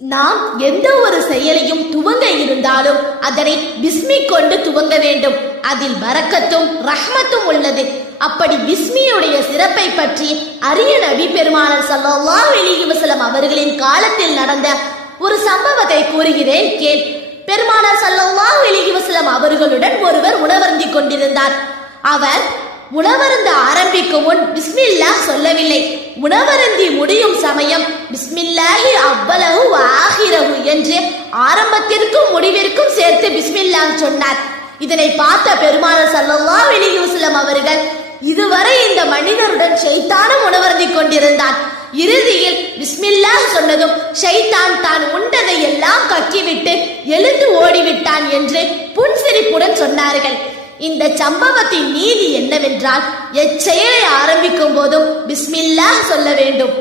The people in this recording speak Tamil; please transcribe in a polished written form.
நாம் எந்த ஒரு செயலையும் துவங்க இருந்தாலும் அதனை பிஸ்மி கொண்டு துவங்க வேண்டும். அதில் பரக்கத்தும் ரஹ்மத்தும் உள்ளது. அப்படி பிஸ்மியுடைய சிறப்பை பற்றி அரிய நபி பெருமானார் ஸல்லல்லாஹு அலைஹி வஸல்லம் அவர்களின் காலத்தில் நடந்த ஒரு சம்பவத்தை கூறுகிறேன் கேள். பெருமானார் ஸல்லல்லாஹு அலைஹி வஸல்லம் அவர்களுடன் ஒருவர் உணவருந்திக் கொண்டிருந்தார். அவர் உணவருந்த ஆரம்பிக்கும் முன் பிஸ்மில்லாஹ் சொல்லவில்லை. உணவருந்தி முடியும் சமயம் பிஸ்மில்லாஹி அவ்வலஹு வ ஆஹிரஹு என்று ஆரம்பத்திற்கும் முடிவிற்கும் சேர்த்து பிஸ்மில்லாஹ் சொன்னார். இதனை பார்த்த பெருமானார் ஸல்லல்லாஹு அலைஹி வஸல்லம் அவர்கள், இதுவரை இந்த மனிதருடன் ஷைத்தானும் உணவருந்திக் கொண்டிருந்தான். இறுதியில் பிஸ்மில்லாஹ் சொன்னதும் ஷைத்தான் தான் உண்டதை எல்லாம் கக்கிவிட்டு எழுந்து ஓடிவிட்டான் என்று புன்சிரிப்புடன் சொன்னார்கள். இந்த சம்பவத்தின் நீதி என்னவென்றால், எச்செயலை ஆரம்பிக்கும் போதும் பிஸ்மில்லாஹ் சொல்ல வேண்டும்.